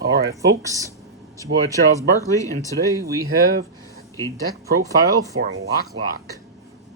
Alright folks, it's your boy Charles Barkley, and today we have a deck profile for Locklock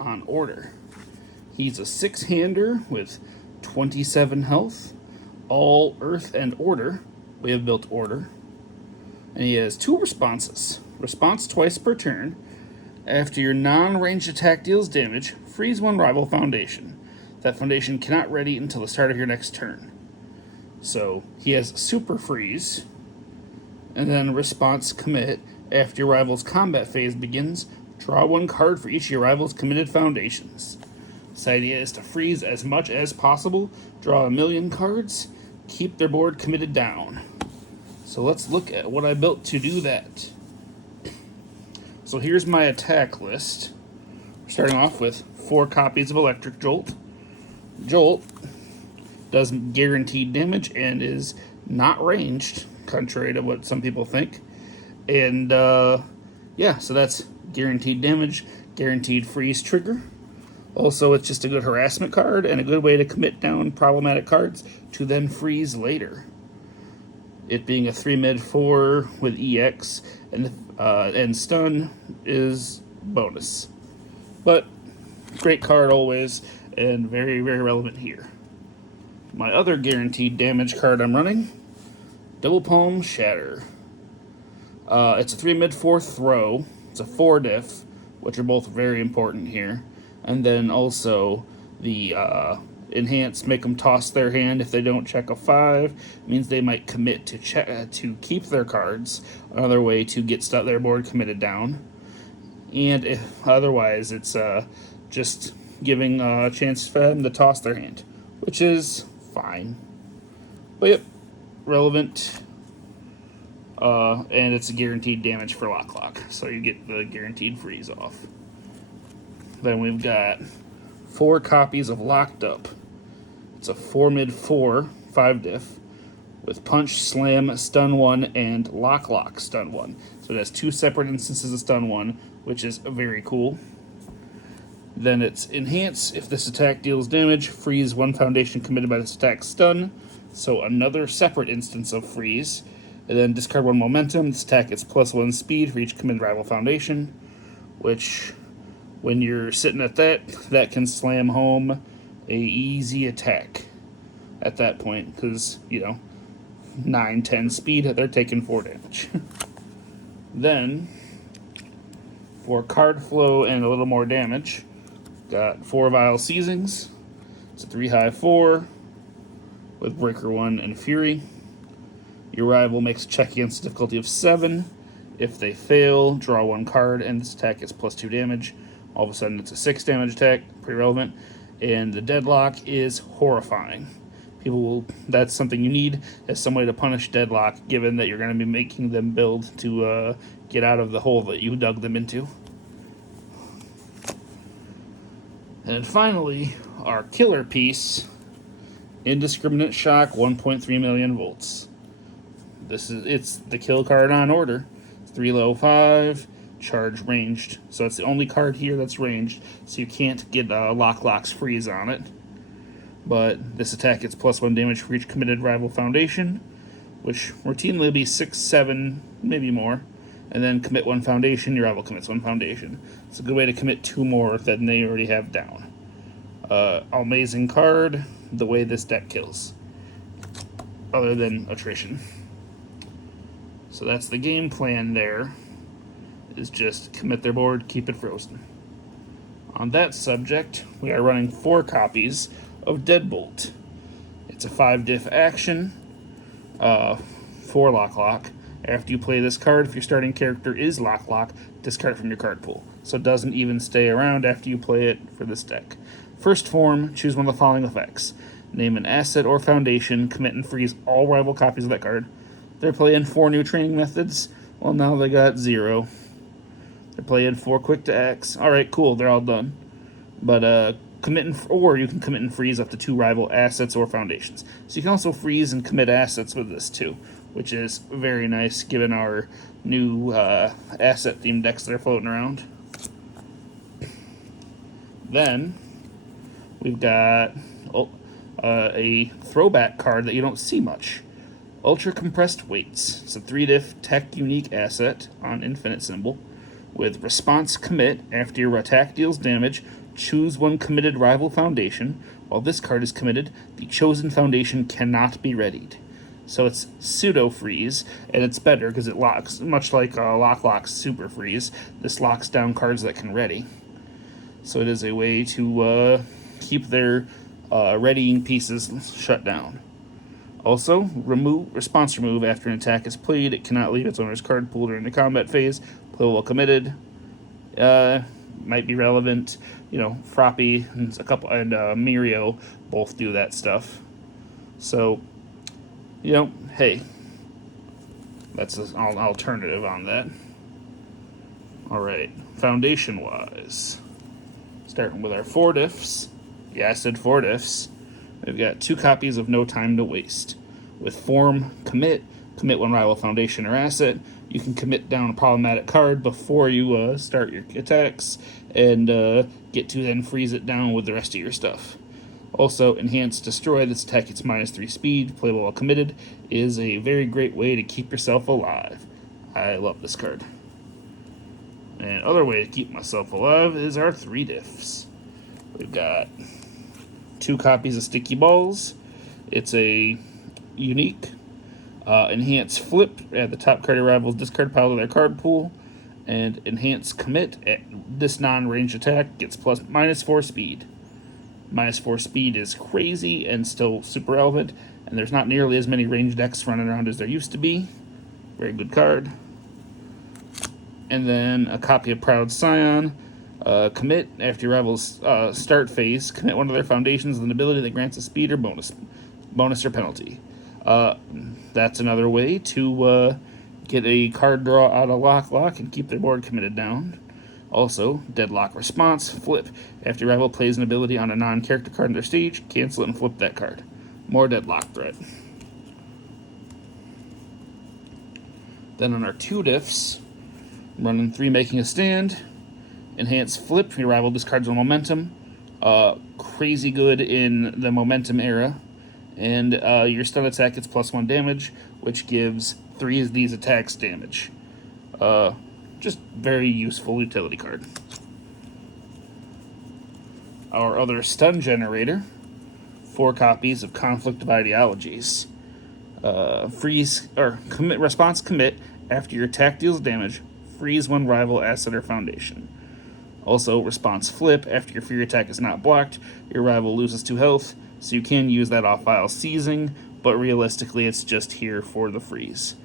on Order. He's a 6-hander with 27 health, all Earth and Order. We have built Order. And he has 2 responses. Response twice per turn. After your non-ranged attack deals damage, freeze one rival foundation. That foundation cannot ready until the start of your next turn. So he has Super Freeze, and then Response Commit. After your rival's combat phase begins, draw 1 card for each of your rival's committed foundations. This idea is to freeze as much as possible, draw 1,000,000 cards, keep their board committed down. So let's look at what I built to do that. So here's my attack list. Starting off with 4 copies of Electric Jolt. Jolt does guaranteed damage and is not ranged, contrary to what some people think. And yeah, so that's guaranteed damage, guaranteed freeze trigger. Also, it's just a good harassment card and a good way to commit down problematic cards to then freeze later. It being a 3-mid 4 with EX and stun is bonus. But great card always, and very, very relevant here. My other guaranteed damage card I'm running, Double Palm Shatter. It's a 3-mid 4 throw. It's a 4 diff, which are both very important here. And then also the enhance, make them toss their hand if they don't check a 5. Means they might commit to keep their cards. Another way to get their board committed down. And if otherwise, it's just giving a chance for them to toss their hand, which is fine. But yep, relevant. And it's a guaranteed damage for Locklock, so you get the guaranteed freeze off. Then we've got 4 copies of Locked Up. It's a 4-mid 4, 5 diff, with Punch, Slam, Stun 1, and Locklock Stun 1. So it has 2 separate instances of Stun 1, which is very cool. Then it's Enhance. If this attack deals damage, freeze 1 foundation committed by this attack stun. So another separate instance of freeze. And then discard 1 momentum. This attack gets +1 speed for each committed rival foundation, which, when you're sitting at that can slam home a easy attack at that point, because, 9, 10 speed, they're taking 4 damage. Then, for card flow and a little more damage, got 4 Vile Seizings. It's a 3-high 4 with Breaker 1 and Fury. Your rival makes a check against a difficulty of 7. If they fail, draw 1 card, and this attack gets +2 damage. All of a sudden, it's a 6 damage attack, pretty relevant. And the Deadlock is horrifying. That's something you need as some way to punish Deadlock, given that you're going to be making them build to get out of the hole that you dug them into. And finally, our killer piece, Indiscriminate Shock, 1.3 million volts. It's the kill card on Order. It's 3 low 5, charge ranged. So it's the only card here that's ranged, so you can't get Locklock's freeze on it. But this attack gets +1 damage for each committed rival foundation, which routinely will be 6, 7, maybe more. And then commit 1 foundation, your rival commits 1 foundation. It's a good way to commit 2 more than they already have down. Amazing card, the way this deck kills. Other than attrition. So that's the game plan there, is just commit their board, keep it frozen. On that subject, we are running 4 copies of Deadbolt. It's a 5 diff action for Locklock. After you play this card, if your starting character is Locklock, discard it from your card pool. So it doesn't even stay around after you play it for this deck. First form, choose one of the following effects. Name an asset or foundation, commit and freeze all rival copies of that card. They're playing 4 new training methods. Well, now they got 0. They're playing 4 quick to X. Alright, cool, they're all done. But or you can commit and freeze up to 2 rival assets or foundations. So you can also freeze and commit assets with this too, which is very nice given our new asset themed decks that are floating around. Then we've got a throwback card that you don't see much. Ultra Compressed Weights. It's a 3-diff tech unique asset on infinite symbol. With response commit, after your attack deals damage, choose one committed rival foundation. While this card is committed, the chosen foundation cannot be readied. So it's pseudo freeze, and it's better because it locks, much like Locklock's super freeze. This locks down cards that can ready. So it is a way to keep their readying pieces shut down. Also, response remove after an attack is played. It cannot leave its owner's card pool during the combat phase. Play while committed. Might be relevant. You know, Froppy and Mirio both do that stuff. So, you know, hey, that's an alternative on that. All right, foundation-wise, starting with our 4-diffs. Yeah, I said 4-diffs. We've got 2 copies of No Time to Waste. With form, commit one rival foundation or asset. You can commit down a problematic card before you start your attacks, and get to then freeze it down with the rest of your stuff. Also, Enhance Destroy. This attack gets -3 speed. Playable while committed. Is a very great way to keep yourself alive. I love this card. And other way to keep myself alive is our 3-diffs. We've got 2 copies of Sticky Balls. It's a unique Enhance Flip. Add the top card of your rival's discard pile to their card pool. And Enhance Commit. This non-ranged attack gets -4 speed. -4 speed is crazy and still super relevant. And there's not nearly as many ranged decks running around as there used to be. Very good card. And then a copy of Proud Scion. Commit after your rival's start phase. Commit one of their foundations with an ability that grants a speed or bonus or penalty. That's another way to get a card draw out of Locklock and keep their board committed down. Also, Deadlock Response, Flip. After your rival plays an ability on a non-character card on their stage, cancel it and flip that card. More Deadlock threat. Then on our 2-diffs, running 3 Making a Stand. Enhance Flip. Your rival discards one momentum. Crazy good in the momentum era. And your stun attack gets +1 damage, which gives 3 of these attacks damage. Just very useful utility card. Our other stun generator, 4 copies of Conflict of Ideologies. Freeze or commit response commit after your attack deals damage. Freeze one rival asset or foundation. Also, response flip. After your free attack is not blocked, your rival loses 2 health, so you can use that off-file seizing, but realistically it's just here for the freeze.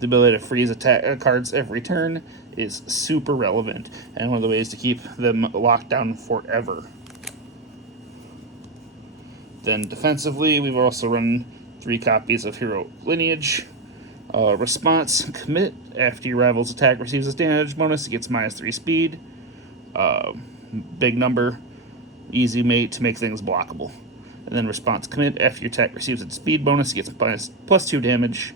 The ability to freeze attack cards every turn is super relevant, and one of the ways to keep them locked down forever. Then defensively, we've also run 3 copies of Hero Lineage. Response commit. After your rival's attack receives its damage bonus, it gets -3 speed. Big number, easy mate to make things blockable. And then response commit. After your attack receives its speed bonus, it gets +2 damage.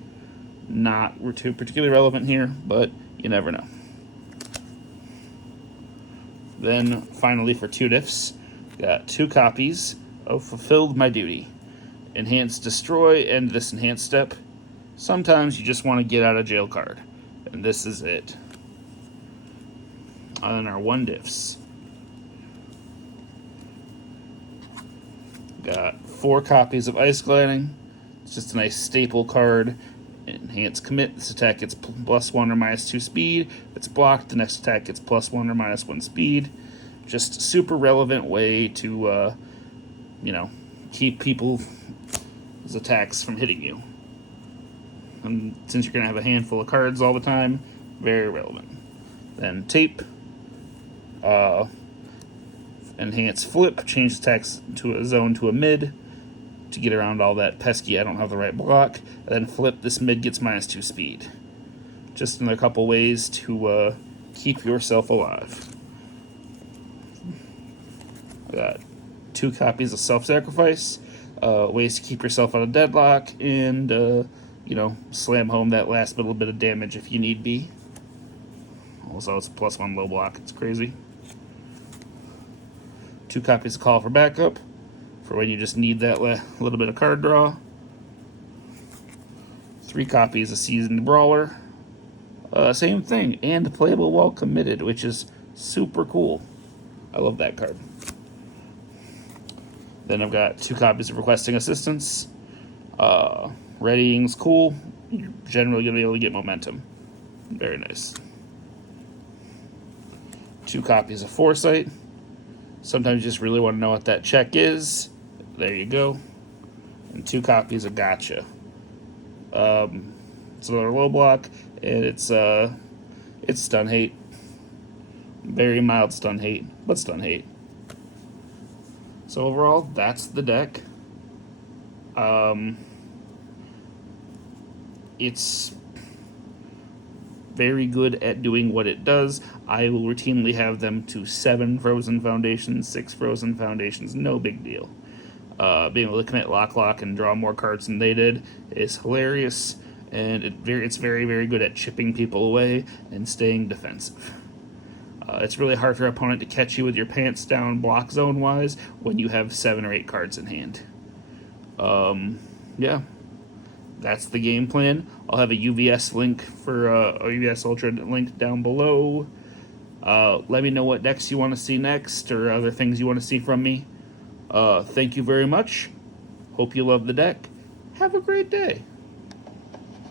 Not too particularly relevant here, but you never know. Then finally for 2-diffs, got 2 copies of Fulfilled My Duty. Enhance Destroy, and this enhanced step. Sometimes you just want to get out of jail card, and this is it. On our 1-diffs, got 4 copies of Ice Gliding. It's just a nice staple card. Enhance Commit. This attack gets +1 or -2 speed. If it's blocked, the next attack gets +1 or -1 speed. Just super relevant way to, keep people's attacks from hitting you. And since you're going to have a handful of cards all the time, very relevant. Then Tape. Enhance Flip. Change attacks to a zone to a mid to get around all that pesky I don't have the right block. And then Flip. This mid gets -2 speed. Just another couple ways to keep yourself alive. I got 2 copies of Self-Sacrifice. Ways to keep yourself out of deadlock and slam home that last little bit of damage if you need be. Also, it's +1 low block. It's crazy. 2 copies of Call for Backup for when you just need that little bit of card draw. 3 copies of Seasoned Brawler. Same thing, and playable while committed, which is super cool. I love that card. Then I've got 2 copies of Requesting Assistance. Readying's cool. You're generally going to be able to get momentum. Very nice. 2 copies of Foresight. Sometimes you just really want to know what that check is. There you go. And 2 copies of Gotcha. It's another low block, and it's stun hate. Very mild stun hate, but stun hate. So overall, that's the deck. It's very good at doing what it does. I will routinely have them to 7 Frozen Foundations, 6 Frozen Foundations, no big deal. Being able to commit Locklock and draw more cards than they did is hilarious, and it's very, very good at chipping people away and staying defensive. It's really hard for your opponent to catch you with your pants down block zone wise when you have 7 or 8 cards in hand. Yeah, that's the game plan. I'll have a UVS link for a UVSUltra link down below. Let me know what decks you want to see next or other things you want to see from me. Thank you very much. Hope you love the deck. Have a great day.